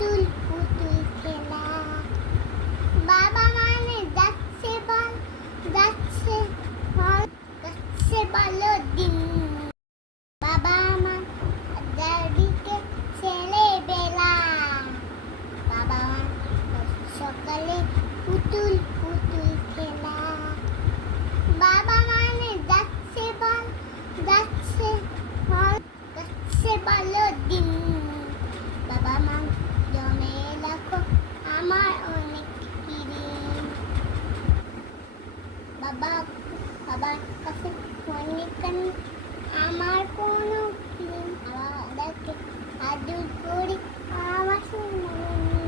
পুতুল পুতুল খেলা। বাবা মানে যাচ্ছে বল, যাচ্ছে বল, যাচ্ছে বলো দিন। বাবা আমার চারদিকে ছেলেবেলা। বাবা আমার সকালে পুতুল পুতুল খেলা। বাবা মানে যাচ্ছে বল, যাচ্ছে বল, যাচ্ছে বলো দিন। বাবা মা জমে রাখো আমার অনেক ঋণ। বাবা বাবার কাছে অনেক আমার কোনো ঋণ। আমাদেরকে আদর করি আমার সোনামণি।